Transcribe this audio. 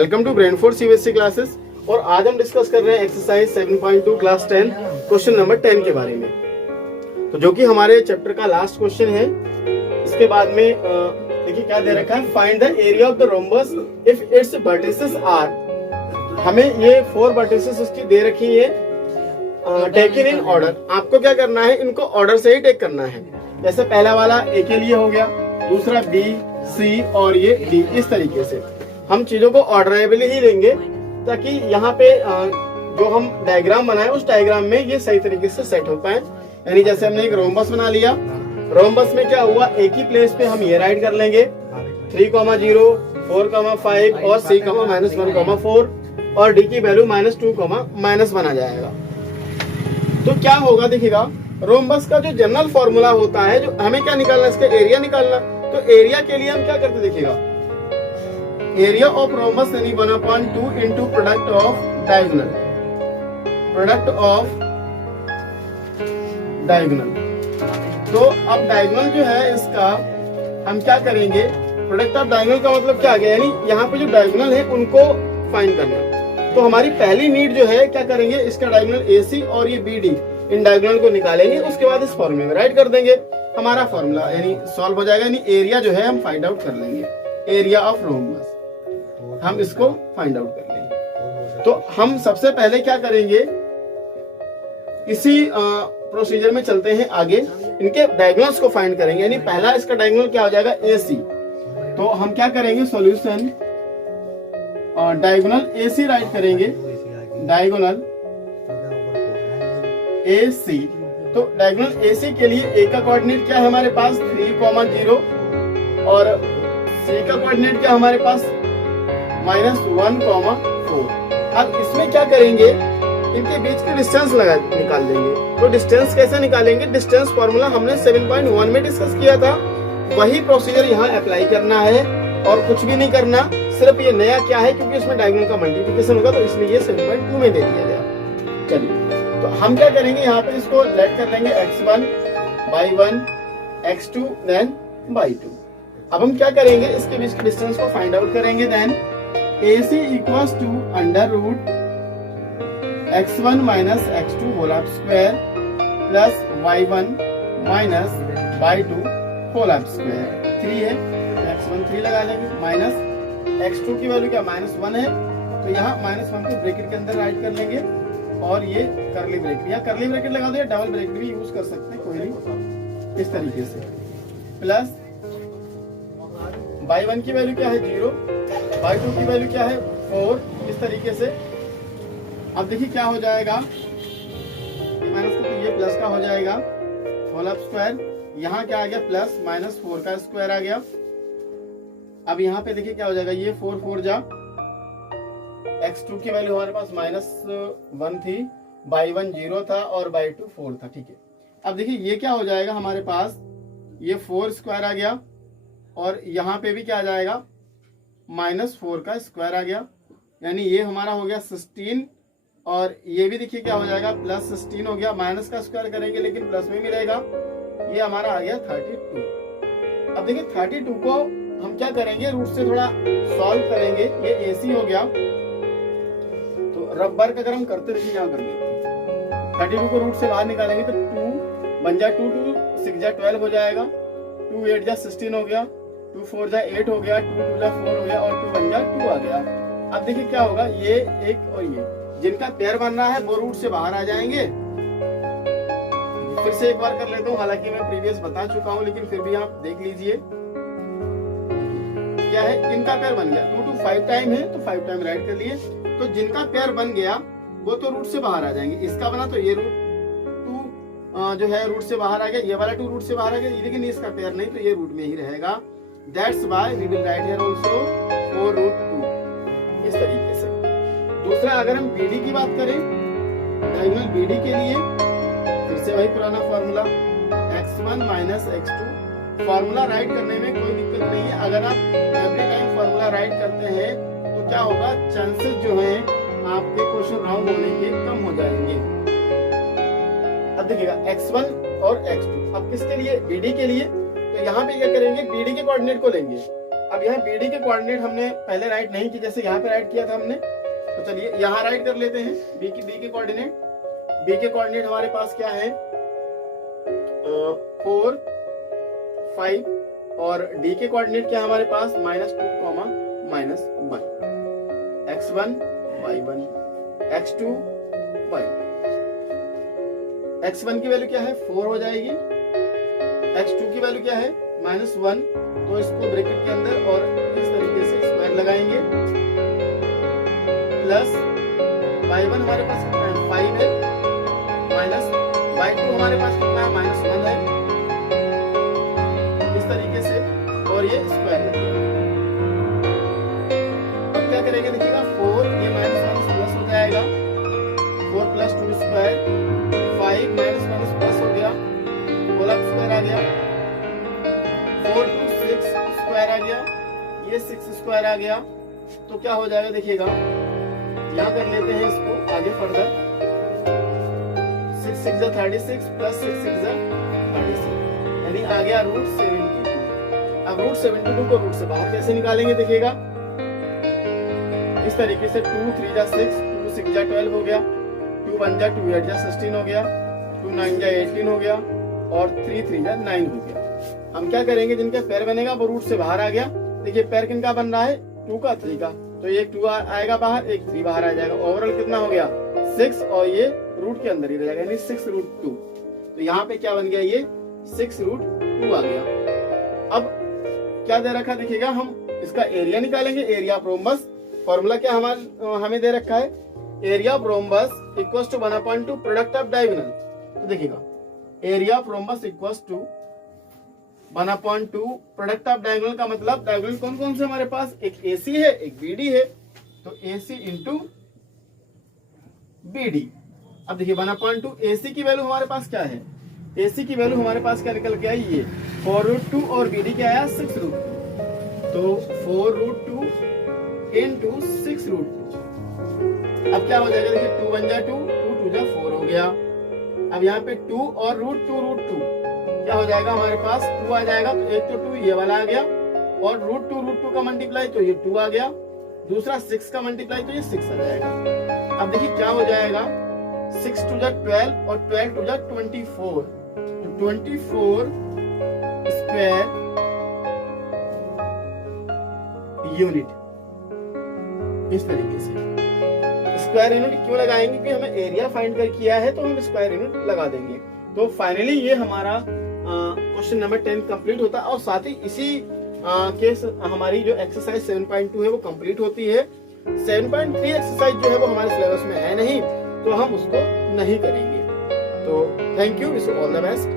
Welcome to Brain Force CBSE classes. और आज हम डिस्कस कर रहे हैं एक्सरसाइज 7.2 क्लास 10 क्वेश्चन नंबर 10 के बारे में। तो जो कि हमारे चैप्टर का लास्ट क्वेश्चन है। इसके बाद में देखिए क्या दे रखा है, find the area of the rhombus if its vertices are. हमें ये 4 वर्टिसेस उसकी दे रखी है, टेकन इन ऑर्डर। आपको क्या करना है, इनको ऑर्डर से ही टेक करना है। जैसे पहला वाला ए के लिए हो गया, दूसरा बी, सी और ये डी। इस तरीके से हम चीजों को ऑर्डरेबली ही लेंगे ताकि यहाँ पे जो हम डायग्राम बनाए उस डायग्राम में ये सही तरीके से सेट हो पाए। यानी जैसे हमने एक रोम्बस बना लिया, रोम्बस में क्या हुआ, एक ही प्लेस पे हम ये राइट कर लेंगे 3,0, 4,5 और C, -1,4 और D की वैल्यू -2, -1 आ जाएगा। तो क्या होगा देखिएगा, रोम्बस का जो जनरल फॉर्मूला होता है, जो हमें क्या निकालना है, इसका एरिया निकालना। तो एरिया के लिए हम क्या करते देखिएगा, एरिया ऑफ रोम्बस यानी 1/2 इंटू प्रोडक्ट ऑफ डायगोनल, तो अब डायगोनल जो है इसका हम क्या करेंगे, प्रोडक्ट ऑफ डायगोनल का मतलब क्या आ गया, यानी यहाँ पे जो डायगोनल है उनको फाइंड करना। तो हमारी पहली नीड जो है, क्या करेंगे, इसका डायगोनल AC और ये BD, इन डायगोनल को निकालेंगे। उसके बाद इस फॉर्मूले में राइट कर देंगे, हमारा फॉर्मूला यानी सॉल्व हो जाएगा। यानी एरिया जो है हम फाइंड आउट कर लेंगे, एरिया ऑफ रोम्बस हम इसको फाइंड आउट कर लेंगे। तो हम सबसे पहले क्या करेंगे, इसी प्रोसीजर में चलते हैं आगे, इनके डायगोनल्स को फाइंड करेंगे। यानी पहला इसका डायगोनल क्या हो जाएगा, AC। तो हम क्या करेंगे, सॉल्यूशन डायगोनल AC राइट करेंगे, डायगोनल AC। तो डायगोनल AC के लिए A का कोऑर्डिनेट क्या है हमारे पास, 3,0 और C का कोऑर्डिनेट क्या हमारे पास -1,4। अब इसमें क्या करेंगे, इनके बीच की डिस्टेंस निकाल देंगे। तो डिस्टेंस कैसे निकालेंगे, डिस्टेंस फॉर्मूला हमने 7.1 में डिस्कस किया था, वही प्रोसीजर यहाँ अप्लाई करना है और कुछ भी नहीं करना। सिर्फ ये नया क्या है, क्योंकि इसमें डायगोनल का मल्टीप्लिकेशन होगा तो इसलिए ये 7.2 में दे दिया गया। चलिए, तो हम क्या करेंगे, यहाँ पे इसको लेट कर लेंगे x1 by 1, x2 then by 2। अब हम क्या करेंगे, इसके बीच के डिस्टेंस को फाइंड आउट करेंगे। Then AC equals to √ x1 - x2 whole square plus y1 - y2 whole square. 3 है, x1 3 लगा लेंगे, माइनस x2 की वैल्यू क्या -1 है, तो यहाँ -1 को ब्रैकेट के अंदर राइट कर लेंगे और ये करली ब्रैकेट, या करली ब्रैकेट लगा दो या डबल ब्रैकेट भी यूज कर सकते हैं, कोई नहीं, इस तरीके से। प्लस y1 की वैल्यू क्या है 0, y2 की वैल्यू क्या है 4, इस तरीके से। अब देखिए क्या हो जाएगा, माइनस का तो ये प्लस का हो जाएगा होल स्क्वायर, यहाँ क्या आ गया प्लस -4 का स्क्वायर आ गया। अब यहाँ पे देखिए क्या हो जाएगा, ये 4 4 जा, x2 की वैल्यू हमारे पास -1 थी, y1 0 था और y2 4 था, ठीक है। अब देखिए ये क्या हो जाएगा हमारे पास, ये 4 स्क्वायर आ गया और यहाँ पे भी क्या आ जाएगा, -4 का स्क्वायर आ गया। यानी ये हमारा हो गया 16 और ये भी देखिए क्या हो जाएगा, +16 हो गया। माइनस का स्क्वायर करेंगे लेकिन प्लस में मिलेगा, ये हमारा आ गया 32। अब देखिए 32 को हम क्या करेंगे, रूट से थोड़ा सॉल्व करेंगे। ये AC हो गया, तो रब वर्क अगर हम करते देखिए यहाँ कर लेते, 32 को रूट से बाहर निकालेंगे तो 2 बन जाए, 2 2 6 जा 12 हो जाएगा, 2 8 जा 16 हो गया, 2 4 जा 8 हो गया, 2 2 जा 4 हो गया और 2 1 जा 2 आ गया। अब देखिए क्या होगा, ये एक और ये जिनका पेयर बनना है वो रूट से बाहर आ जाएंगे। फिर से एक बार कर लेता हूँ, हालांकि मैं प्रीवियस बता चुका हूँ लेकिन फिर भी आप देख लीजिए क्या है, इनका पेयर बन गया, 2 2 5 टाइम है तो 5 टाइम राइट कर लिए। तो जिनका पेयर बन गया वो तो रूट से बाहर आ जाएंगे। इसका बना तो ये रूट 2 जो है रूट से बाहर आ गया, ये वाला 2 रूट से बाहर आ गया, लेकिन इसका पेयर नहीं तो ये रूट में ही रहेगा। That's why we will write here also 4√2, इस तरीके से। दूसरा, अगर हम BD की बात करें, डायगोनल BD के लिए फिर से वही पुराना formula x1 - x2। Formula right करने में कोई दिक्कत नहीं है, अगर आप एवरी टाइम फॉर्मूला राइट करते हैं तो क्या होगा, चांसेस जो हैं आपके क्वेश्चन रॉन्ग होने के कम हो जाएंगे। अब देखिएगा x1 और x2, अब किसके लिए, BD के लिए। तो यहाँ पे क्या करेंगे, BD के कोऑर्डिनेट को लेंगे, अब यहाँ BD के कोऑर्डिनेट हमने पहले राइट नहीं किए, जैसे यहाँ पे राइट किया था हमने, तो चलिए यहाँ राइट कर लेते हैं B के कोऑर्डिनेट। B के कोऑर्डिनेट हमारे पास क्या है 4 5, और D के कोऑर्डिनेट क्या है हमारे पास -2, -1, x1 y1 x2 y2। x1 की वैल्यू क्या है 4 हो जाएगी, x2 की वैल्यू क्या है -1, तो इसको ब्रैकेट के अंदर और इस तरीके से स्क्वायर लगाएंगे, प्लस y1 हमारे पास कितना है 5 है, माइनस y2 हमारे पास कितना है -1 है, इस तरीके से, और ये स्क्वायर लगेगा। अब क्या करेंगे देखिएगा 4 ये -1 प्लस हो जाएगा, 4 + 2 स्क्वायर, 5 -1 प्लस हो गया, होल स्क्वायर आ गया, 4 to 6 स्क्वायर आ गया, ये 6 स्क्वायर आ गया। तो क्या हो जाएगा देखिएगा, यहाँ कर लेते हैं इसको आगे फर्दर, 6 6 36 प्लस 6 6 36, यानी आ गया √72। अब √72 को रूट से बाहर कैसे निकालेंगे देखिएगा, इस तरीके से 2 3 6, 2 6 12 हो गया, 2 1 2 8 16 हो गया, 2 9 18 हो गया, और 3 3 9 हो गया। हम क्या करेंगे, जिनका पैर बनेगा वो रूट से बाहर आ गया। देखिए पैर किनका बन रहा है 2 का 3 का, तो एक 2 आएगा बाहर, एक 3 बाहर आ जाएगा, ओवरऑल कितना हो गया 6, और ये रूट के अंदर ही रह जाएगा, यानी 6√2। तो यहाँ पे क्या बन गया, ये 6√2 आ गया। अब क्या दे रखा देखिएगा, हम इसका एरिया निकालेंगे, एरिया ऑफ रोम्बस। फॉर्मूला क्या हमें दे रखा है, area of rhombus equal to 1/2 product of diagonal. तो देखिएगा area of rhombus equal to 1/2 product of diagonal का मतलब डायगोनल कौन कौन से हमारे पास, एक AC है एक BD है, तो AC इंटू BD। अब देखिए 1/2 AC की वैल्यू हमारे पास क्या है, AC की वैल्यू हमारे पास क्या निकल के आई, ये 4√2, और BD क्या आया 6√2, तो 4√2 इंटू 6√2। अब क्या हो जाएगा देखिए 2 1 2, 2 2 4 हो गया। अब यहाँ पे 2 और √2 क्या हो जाएगा हमारे पास 2 आ जाएगा, तो एक तो 2 ये वाला आ गया, और √2 का मल्टीप्लाई तो ये 2 आ गया, दूसरा 6 का मल्टीप्लाई तो ये 6 आ जाएगा। अब देखिए क्या हो जाएगा, 6 2 12 और 12 2 24, तो 24 स्क्वायर यूनिट। इस तरीके से स्क्वायर यूनिट क्यों लगाएंगे, क्योंकि हमें एरिया फाइंड कर किया है, तो हम स्क्वायर यूनिट लगा देंगे। तो फाइनली ये हमारा क्वेश्चन नंबर 10 कंप्लीट होता है, और साथ ही इसी केस हमारी जो एक्सरसाइज 7.2 है वो कंप्लीट होती है। 7.3 एक्सरसाइज जो है वो हमारे सिलेबस में है नहीं, तो हम उसको नहीं करेंगे। तो thank you, wish you all the best.